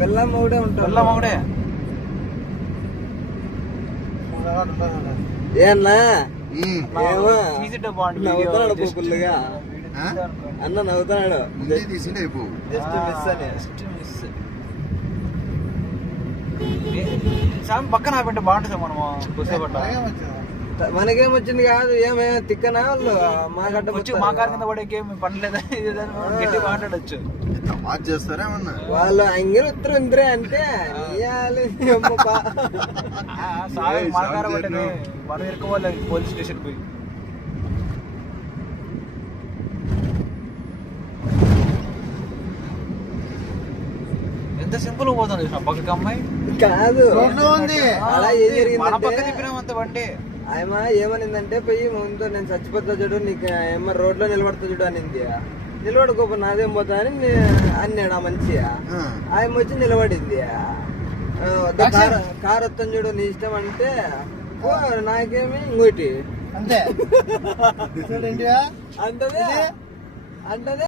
పిల్ల మొగుడే ఉంటాడు. పిల్ల మొగుడే ఏన్నా తీసిట్టే బాగుంటుంది. నవ్వుతున్నాడు పోపుల్లుగా. అన్న నవ్వుతున్నాడు. జస్ట్ మిస్ అని. పక్కన ఆపింటే బాగుంటుంది. మనము కూర్చోబట్ట మనకేం వచ్చింది కాదు. ఏమే తిక్కనా వాళ్ళు మా గడ్డ వచ్చి మా కారు కింద పడేకే పని లేదా గట్టి మాట్లాడచ్చు. చేస్తారా వాళ్ళు అంగిరు ఉత్తరం ఇంద్రే అంటే మా కారు పట్టేది మనం ఇరుకోవాలి పోలీస్ స్టేషన్ పోయి. ఎంత సింపుల్ పోతుంది పక్కకి అమ్మాయి కాదు. అలా ఏం మన జరిగిందంటే పక్క తిప్పినామంత బండి. ఆయమ ఏమనిందంటే పోయి ముందు నేను చచ్చిపోతా చూడు, నీకు ఏమో రోడ్లో నిలబడతా చూడు అనింది. నిలబడుకోపో నాదేం పోతా అని అన్నాడు ఆ మంచిగా. ఆయన వచ్చి నిలబడింది. కారు వస్తాను చూడు నీ ఇష్టం అంటే నాకేమి ఇంకోటి అంతే అంటదే అంటదే